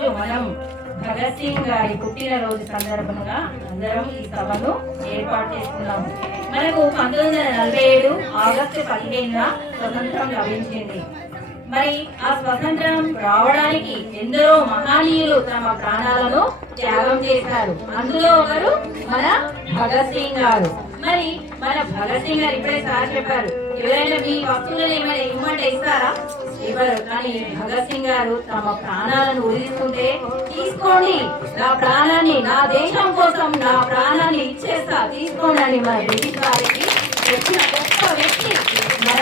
రోజు మనం భగత్ సింగ్ గారి పుట్టినరోజు సందర్భంగా అందరం ఈ సభను ఏర్పాటు చేస్తున్నాము మనకు పంతొమ్మిది వందల నలభై ఏడు ఆగస్టు పదిహేనున స్వతంత్రం లభించింది. మరి ఆ స్వతంత్రం రావడానికి ఎందరో మహనీయులు తమ ప్రాణాలను త్యాగం చేశారు. అందులో ఒకరు మన భగత్ సింగ్ గారు. మరి మన భగత్ సింగ్ గారు ఇప్పుడే సార్ చెప్పారు. ఎవరైనా మీ వస్తువులను ఏమైనా ఇవ్వమంటే ఇస్తారా? ఇవ్వరు. కానీ భగత్ సింగ్ గారు తమ ప్రాణాలను ఉదిస్తుంటే తీసుకోండి. నా ప్రాణాన్ని నా దేశం కోసం నా ప్రాణాన్ని ఇచ్చేస్తా తీసుకోండి అని మన బ్రిటిష్ వారికి వచ్చిన గొప్ప వ్యక్తి మన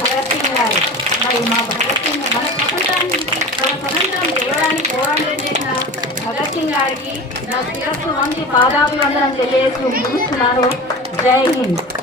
భగత్ సింగ్ గారు. మరి మా భగత్ సింగ్ మన స్వతంత్రాన్ని మన స్వతంత్రం తేవడానికి పోరాటం చేసిన భగత్ సింగ్ గారికి నా శిరస్సు వంటి పాదాభివందనం తెలియజేస్తూ ముగిస్తున్నాను. జై Hind.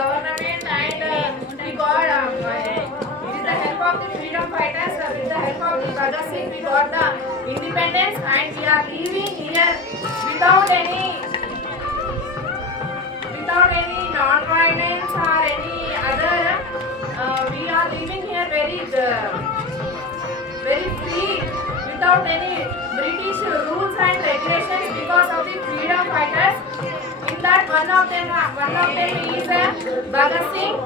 Government and uh, we got, um, uh, with the help of the freedom fighters, uh, with the help of the Bhagat Singh, we got the independence and we are living here without any without any non-violence or any other, uh, we are living here very, uh, very free, without any British rules one of them, one of them is uh, Bhagat Singh.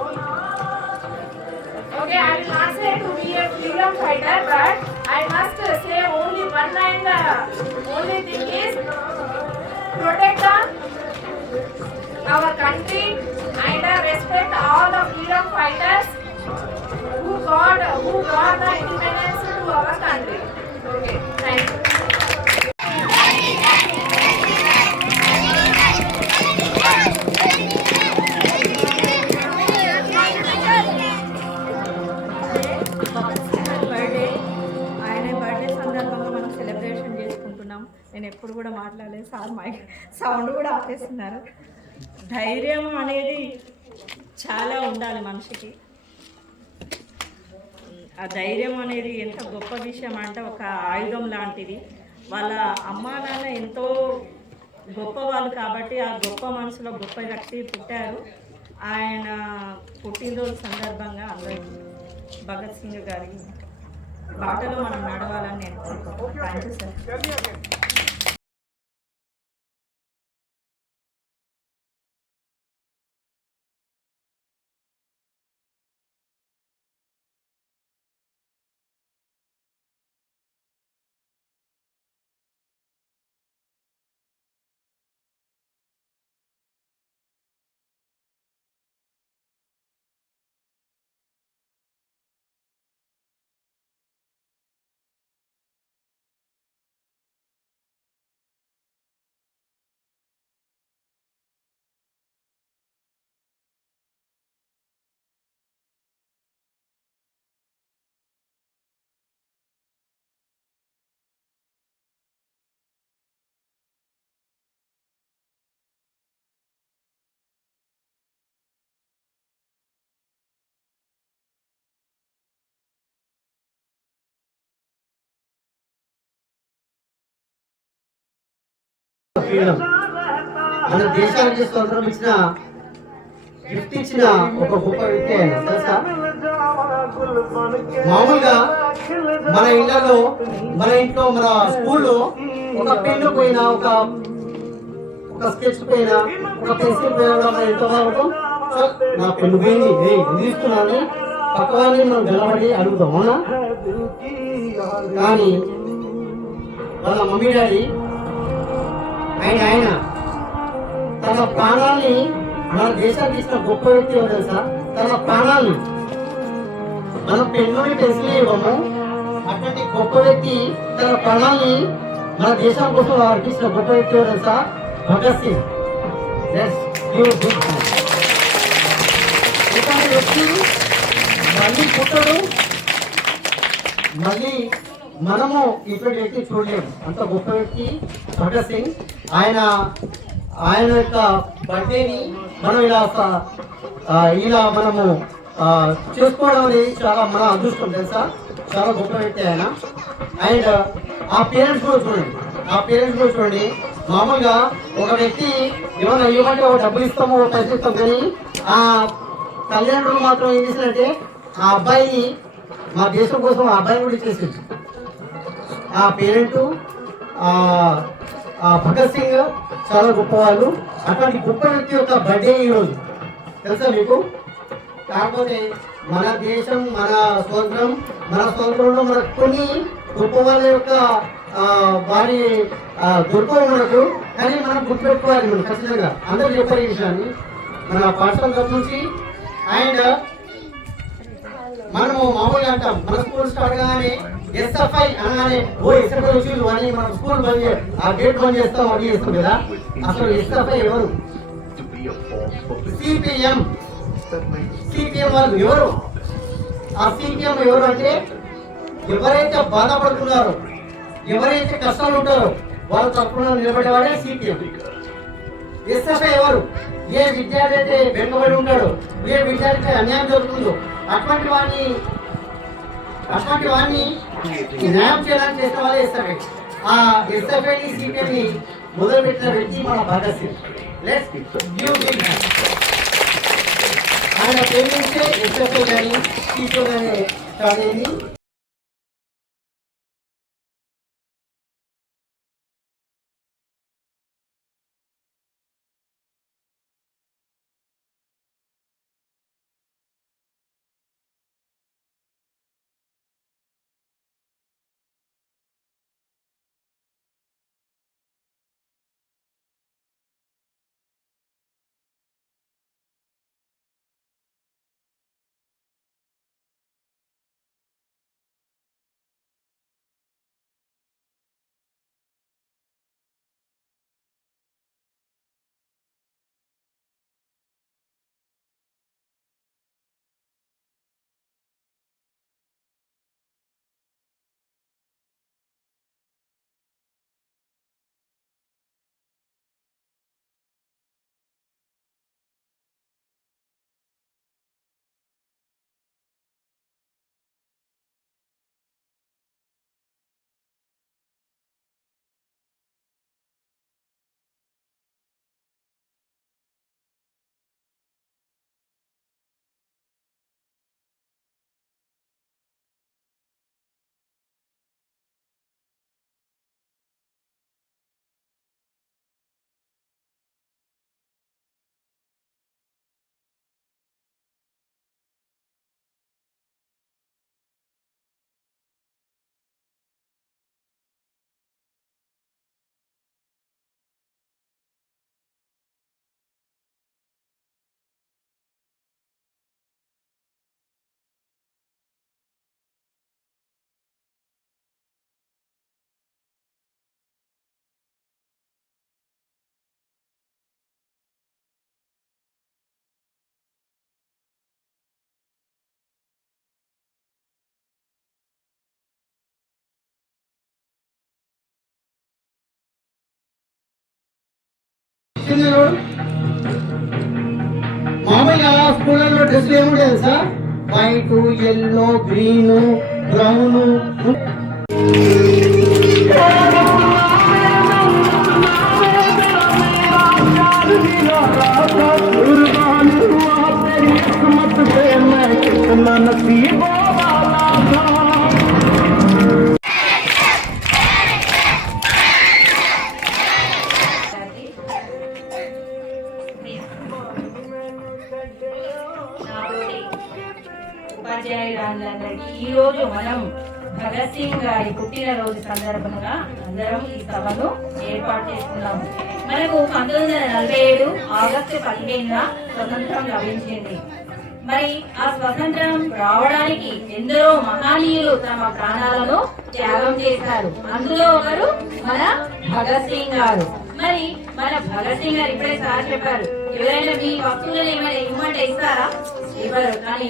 Okay, I will not say to be a freedom fighter, but I must say only one and uh, only thing is protect the our country and uh, respect all the freedom fighters who got who got the independence to our country. Okay, thank you. Sound కూడా ఆపేస్తున్నారు. ధైర్యం అనేది చాలా ఉండాలి మనిషికి. ఆ ధైర్యం అనేది ఎంత గొప్ప విషయం అంటే ఒక ఆయుధం లాంటిది. వాళ్ళ అమ్మా నాన్న ఎంతో గొప్పవాళ్ళు కాబట్టి ఆ గొప్ప మనసులో గొప్ప వ్యక్తి పుట్టారు. ఆయన పుట్టినరోజు సందర్భంగా అందరూ భగత్ సింగ్ గారి బాటలో మనం నడవాలని నేను కోరుకుంటున్నాను. Thank you sir. ఫ్రీడమ్ మన దేశానికి స్వతంత్రం ఇచ్చిన గిఫ్ట్ ఇచ్చిన ఒక గొప్ప వ్యక్తి ఆయన తెలుసా? మామూలుగా మన ఇళ్ళలో మన ఇంట్లో మన స్కూల్లో ఒక పెన్ను పోయినా ఒక ఒక స్కెచ్ పైన ఒక పెన్సిల్ పైన కూడా మనం ఎంత బాగుంటాం? నా పెన్ను పోయింది. ఏయ్ తీసుకున్నాను పక్కవాన్ని మనం నిలబడి అడుగుతాం అవునా? కానీ వాళ్ళ మమ్మీ డాడీ ఆయన ఆయన. తన ప్రాణాలని మన దేశానికి ఇచ్చిన గొప్ప వ్యక్తి ఎవరు తెలుసా? తన ప్రాణాల్ని. మన పెన్నుని పెన్సిల్ ఇవ్వము అటువంటి గొప్ప వ్యక్తి తన ప్రాణాలని మన దేశం కోసం అర్పించిన గొప్ప వ్యక్తి ఎవరు తెలుసా? భగత్ సింగ్. Yes, ఇటువంటి వ్యక్తి మళ్ళీ పుట్టడు. మళ్ళీ మనము ఇటువంటి వ్యక్తి చూడలేము. అంత గొప్ప వ్యక్తి భగత్ సింగ్. ఆయన ఆయన యొక్క బర్త్డేని మనం ఇలా ఇలా మనము చేసుకోవడం అనేది చాలా మన అదృష్టం తెలుసా? చాలా గొప్ప వ్యక్తి ఆయన. అండ్ ఆ పేరెంట్స్ కూడా చూడండి. ఆ పేరెంట్స్ కూడా చూడండి. మామూలుగా ఒక వ్యక్తి ఏమైనా ఇవ్వమంటే ఒక డబ్బులు ఇస్తామో ఒక కానీ ఆ తల్లిదండ్రులు మాత్రం ఏం చేశారంటే ఆ అబ్బాయిని మా దేశం కోసం ఆ అబ్బాయిని కూడా ఇచ్చేసి ఆ పేరెంట్ ఆ భగత్ సింగ్ చాలా గొప్పవాళ్ళు. అటువంటి గొప్ప వ్యక్తి యొక్క బర్త్డే ఈరోజు తెలుసా మీకు? కాకపోతే మన దేశం మన స్వతంత్రం మన స్వతంత్రంలో మనకు కొన్ని గొప్ప వాళ్ళ యొక్క వారి ఆ, దొరకవు మనకు కానీ మనం గుర్తుపెట్టుకోవాలి మనం ఖచ్చితంగా. అందరూ చెప్పారు ఈ విషయాన్ని. మన పాఠశాల తరపు నుంచి. అండ్ మనము మామూలుగా అంటాం మన స్కూల్ స్టార్ట్ ఎస్ఎఫ్ఐ అనగానే ఓ ఎస్ఎఫ్ఐ వచ్చి అని మనం స్కూల్ బంద్ ఆ గేట్ బంద్ చేస్తాం అని చేస్తాం కదా? అసలు ఎస్ఎఫ్ఐ ఎవరు? సిపిఎం. సిపిఎం వాళ్ళు ఎవరు? ఆ సిపిఎం ఎవరు అంటే ఎవరైతే బాధపడుతున్నారో ఎవరైతే కష్టాలు ఉంటారో వాళ్ళ తరఫున నిలబడేవాడే సిపిఎం. ఎస్ఎఫ్ఐ ఎవరు? ఏ విద్యార్థి అయితే వెనుకబడి ఉంటాడో ఏ విద్యార్థి అన్యాయం జరుగుతుందో అటువంటి వాడిని అటువంటి వాడిని న్యాయం చేయడానికి చేసిన వాళ్ళే ఎస్ఎఫ్ఐ ఆ ఎస్ఎఫ్ఐని సిపిఎంని మొదలుపెట్టిన వ్యక్తి మన Bhagat Singh. Let's give big ఆయన పేరు నుంచే ఎస్ఎఫ్ఐ కానీ సిపిఎం కానీ స్టార్ట్ చిన్నోడు. మామయ్య స్కూళ్ళలో డ్రెస్సులు ఏముంటాయి తెలుసా వైట్ ఎల్లో గ్రీన్ బ్రౌన్ నాతోటి ఉపాధ్యాయులందరికీ ఈ రోజు మనం భగత్ సింగ్ గారి పుట్టినరోజు సందర్భంగా అందరం ఈ సభను ఏర్పాటు చేస్తున్నాము. మనకు పంతొమ్మిది వందల నలభై ఏడు ఆగస్టు పదిహేనున స్వతంత్రం లభించింది. మరి ఆ స్వతంత్రం రావడానికి ఎందరో మహనీయులు తమ ప్రాణాలను త్యాగం చేశారు. అందులో ఒకరు మన భగత్ సింగ్ గారు. మరి మన భగత్ సింగ్ గారు ఇప్పుడే సార్ చెప్పారు. ఎవరైనా మీ వస్తువులను ఏమైనా ఇవ్వమంటే ఇస్తారా? ఇవ్వరు. కానీ